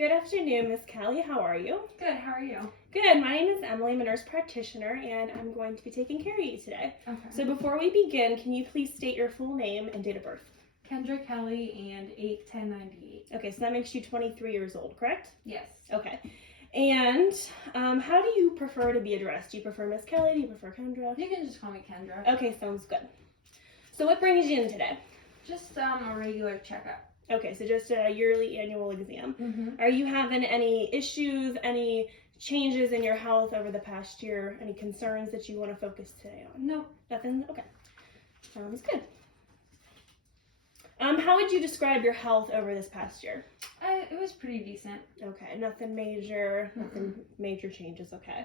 Good afternoon, Miss Kelly. How are you? Good, how are you? Good. My name is Emily. I'm a nurse practitioner, and I'm going to be taking care of you today. Okay. So before we begin, can you please state your full name and date of birth? Kendra Kelly and 8/10/98. Okay, so that makes you 23 years old, correct? Yes. Okay. And how do you prefer to be addressed? Do you prefer Miss Kelly? Do you prefer Kendra? You can just call me Kendra. Okay, sounds good. So what brings you in today? Just a regular checkup. Okay, so just a yearly annual exam. Mm-hmm. Are you having any issues, any changes in your health over the past year? Any concerns that you want to focus today on? No. Nothing? Okay. Sounds good. How would you describe your health over this past year? It was pretty decent. Okay, nothing major, major changes, okay.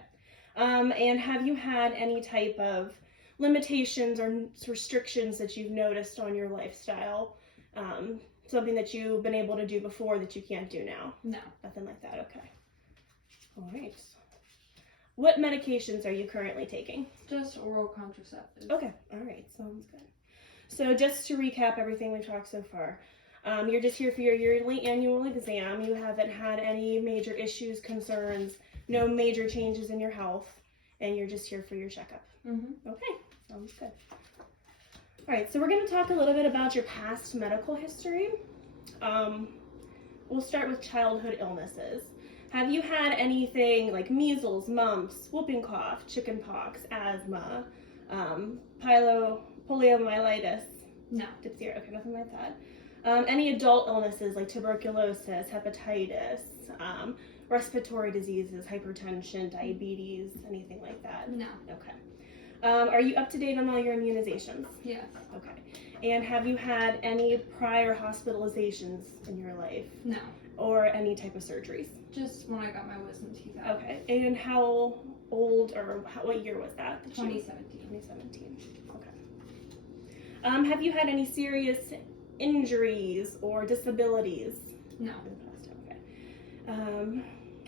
And have you had any type of limitations or restrictions that you've noticed on your lifestyle? Something that you've been able to do before that you can't do now? No. Nothing like that, okay. All right. What medications are you currently taking? Just oral contraceptives. Okay, all right, sounds good. So just to recap everything we've talked so far, you're just here for your yearly annual exam. You haven't had any major issues, concerns, no major changes in your health, and you're just here for your checkup. Mm-hmm. Okay, sounds good. All right, so we're going to talk a little bit about your past medical history. We'll start with childhood illnesses. Have you had anything like measles, mumps, whooping cough, chickenpox, asthma, poliomyelitis? No. Diphtheria, okay, nothing like that. Any adult illnesses like tuberculosis, hepatitis, respiratory diseases, hypertension, diabetes, anything like that? No. Okay. Are you up to date on all your immunizations? Yes. Okay. And have you had any prior hospitalizations in your life? No. Or any type of surgeries? Just when I got my wisdom teeth out. Okay. And how old or what year was that? 2017. 2017. Okay. Have you had any serious injuries or disabilities? No. In the past? Okay.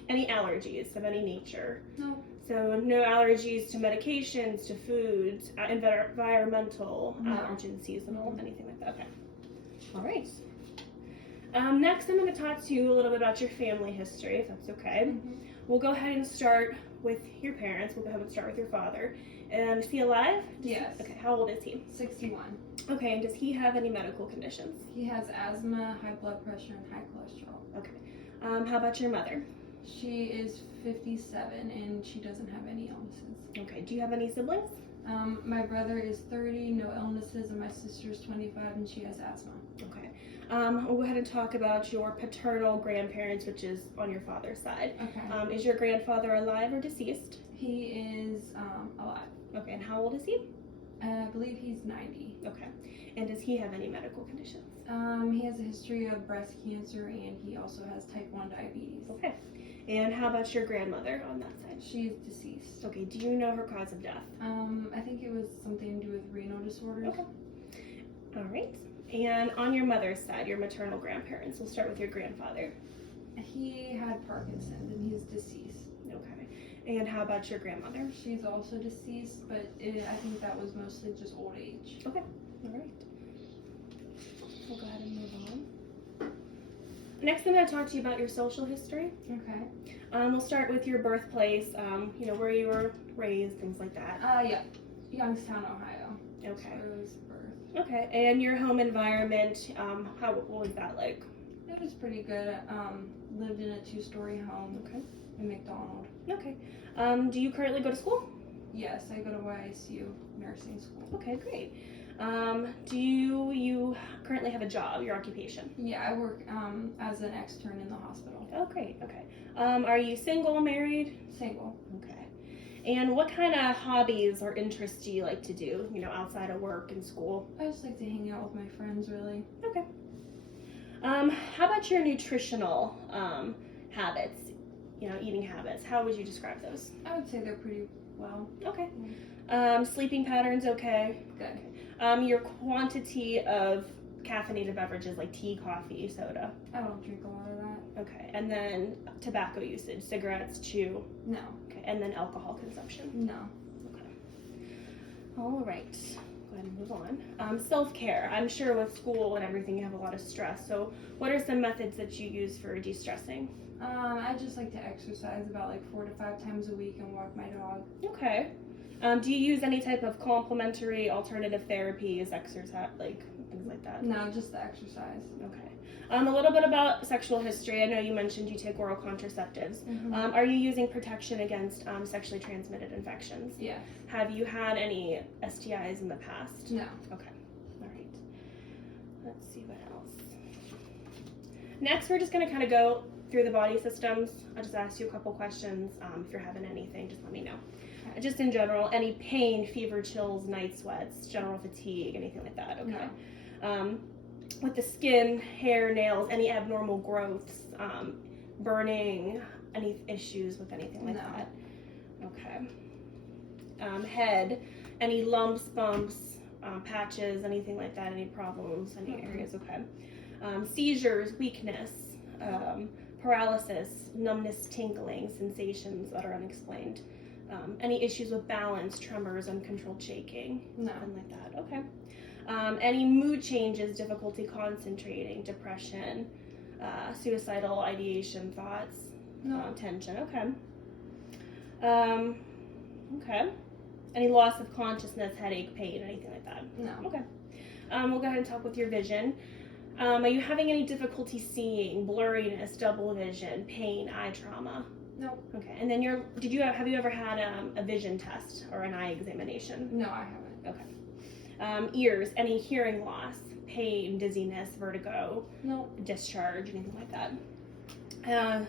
Any allergies of any nature? No. So no allergies to medications, to foods, environmental allergens, seasonal, anything like that. Okay. All right. Next, I'm going to talk to you a little bit about your family history, if that's okay. Mm-hmm. We'll go ahead and start with your parents. We'll go ahead and start with your father. Is he alive? Yes. Okay. How old is he? 61. Okay. And does he have any medical conditions? He has asthma, high blood pressure, and high cholesterol. Okay. How about your mother? She is 57 and she doesn't have any illnesses. Okay. Do you have any siblings? My brother is 30, no illnesses, and my sister's 25 and she has asthma. Okay. We'll go ahead and talk about your paternal grandparents, which is on your father's side. Okay. Is your grandfather alive or deceased? He is alive. Okay. And how old is he? I believe he's 90. Okay. And does he have any medical conditions? He has a history of breast cancer and he also has type 1 diabetes. Okay. And how about your grandmother on that side? She's deceased. Okay. Do you know her cause of death? I think it was something to do with renal disorders. Okay. All right. And on your mother's side, your maternal grandparents, we'll start with your grandfather. He had Parkinson's and he's deceased. Okay. And how about your grandmother? She's also deceased, but I think that was mostly just old age. Okay. All right. We'll go ahead and move on. Next, I'm going to talk to you about your social history. Okay. We'll start with your birthplace, where you were raised, things like that. Yeah. Youngstown, Ohio. Okay. That's where it was birth. Okay. And your home environment, what was that like? It was pretty good. Lived in a 2-story home. Okay. In McDonald. Okay. Do you currently go to school? Yes, I go to YSU nursing school. Okay, great. Do you currently have a job, your occupation? Yeah, I work as an extern in the hospital. Oh, great. Okay. Are you single, married? Single. Okay. And what kind of hobbies or interests do you like to do, outside of work and school? I just like to hang out with my friends, really. Okay. How about your nutritional habits, eating habits? How would you describe those? I would say they're pretty well. Okay. Sleeping patterns, okay? Good. Your quantity of caffeinated beverages like tea, coffee, soda? I don't drink a lot of that. Okay. And then tobacco usage, cigarettes, chew? No. Okay. And then alcohol consumption? No. Okay. All right. Go ahead and move on. Self-care. I'm sure with school and everything you have a lot of stress. So what are some methods that you use for de-stressing? I just like to exercise about like 4 to 5 times a week and walk my dog. Okay. Do you use any type of complementary alternative therapies, exercise, like things like that? No, just the exercise. Okay. A little bit about sexual history. I know you mentioned you take oral contraceptives. Are you using protection against sexually transmitted infections? Yes. Have you had any STIs in the past? No. Okay. All right. Let's see what else. Next, we're just going to kind of go through the body systems. I'll just ask you a couple questions. If you're having anything, just let me know. Okay. Just in general, any pain, fever, chills, night sweats, general fatigue, anything like that? Okay. No. With the skin, hair, nails, any abnormal growths, burning, any issues with anything like No. that? Okay. Head, any lumps, bumps, patches, anything like that, any problems, any areas? Okay. Seizures, weakness, paralysis, numbness, tingling, sensations that are unexplained. Any issues with balance, tremors, uncontrolled shaking, No. something like that? Okay. Any mood changes, difficulty concentrating, depression, suicidal ideation, thoughts, No. tension? Okay. Okay. Any loss of consciousness, headache, pain, anything like that? No. Okay. We'll go ahead and talk with your vision. Are you having any difficulty seeing, blurriness, double vision, pain, eye trauma? No. Okay. And then have you ever had a vision test or an eye examination? No, I haven't. Okay. Ears, any hearing loss, pain, dizziness, vertigo, No. discharge, anything like that?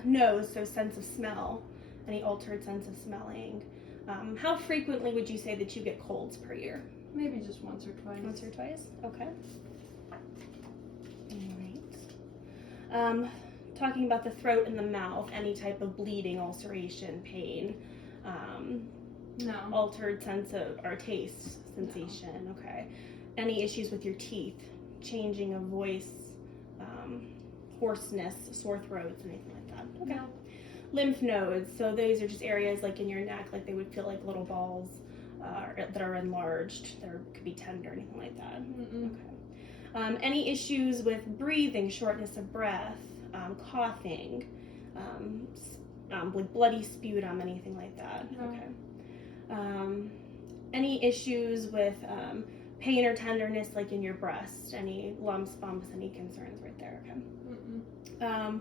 Nose, so sense of smell, any altered sense of smelling. How frequently would you say that you get colds per year? Maybe just once or twice. Once or twice? Okay. All right. Talking about the throat and the mouth, any type of bleeding, ulceration, pain, No. altered sense of or taste sensation? No. Okay. Any issues with your teeth, changing of voice, hoarseness, sore throats, anything like that? Okay. No. Lymph nodes, so those are just areas like in your neck, like they would feel like little balls that are enlarged. There could be tender, anything like that? Mm-mm. Okay. Any issues with breathing, shortness of breath, coughing, like bloody sputum, anything like that? No. Okay. Any issues with pain or tenderness, like in your breast? Any lumps, bumps, any concerns right there? Okay. Mm-mm.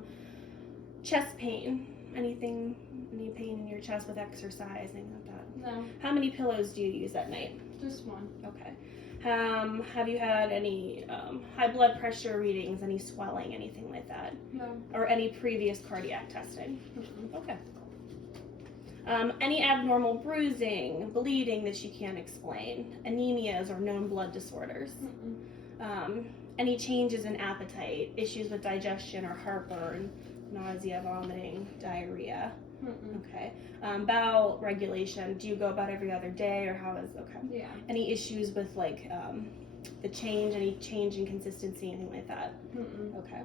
Chest pain, any pain in your chest with exercise, anything like that? No. How many pillows do you use at night? Just one. Okay. Have you had any high blood pressure readings, any swelling, anything like that? No. Or any previous cardiac testing? Mm-mm. Okay. Any abnormal bruising, bleeding that you can't explain, anemias or known blood disorders? Mm-mm. Any changes in appetite, issues with digestion or heartburn, nausea, vomiting, diarrhea? Mm-mm. Okay. Bowel regulation, do you go about every other day or how is, okay. Yeah. Any issues with like any change in consistency, anything like that? Mm-mm. Okay.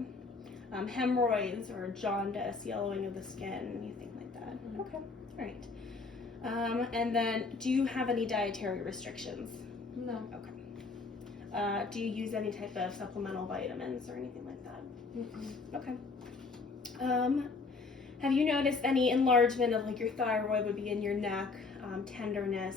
Hemorrhoids or jaundice, yellowing of the skin, anything like that? Mm-hmm. Okay. All right. And then, do you have any dietary restrictions? No. Okay. Do you use any type of supplemental vitamins or anything like that? Mm-mm. Okay. Have you noticed any enlargement of like your thyroid would be in your neck, tenderness,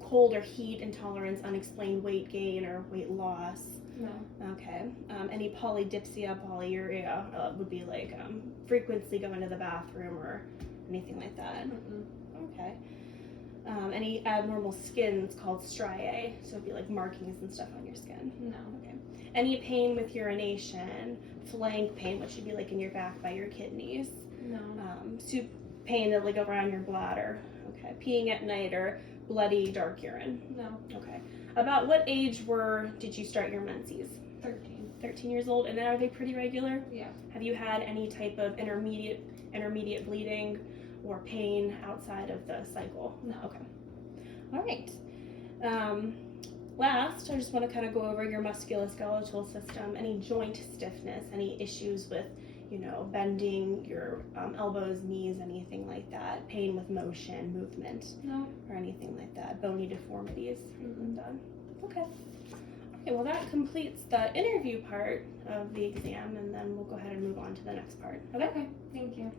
cold or heat intolerance, unexplained weight gain or weight loss? No. Okay. Any polydipsia, polyuria would be like frequently going to the bathroom or anything like that? Mm-mm. Okay. Any abnormal skin, it's called striae, so it'd be like markings and stuff on your skin? No. Okay. Any pain with urination, flank pain, which should be like in your back by your kidneys? No. Soup pain that like around your bladder? Okay. Peeing at night or bloody dark urine? No. Okay. About what age did you start your menses? 13. 13 years old, and then are they pretty regular? Yeah. Have you had any type of intermediate bleeding or pain outside of the cycle? No. Okay. All right. Last, I just want to kind of go over your musculoskeletal system. Any joint stiffness, any issues with bending your elbows, knees, anything like that, pain with motion, movement, No. or anything like that, bony deformities. Done. Okay. Okay, well that completes the interview part of the exam, and then we'll go ahead and move on to the next part. Okay? Okay, thank you.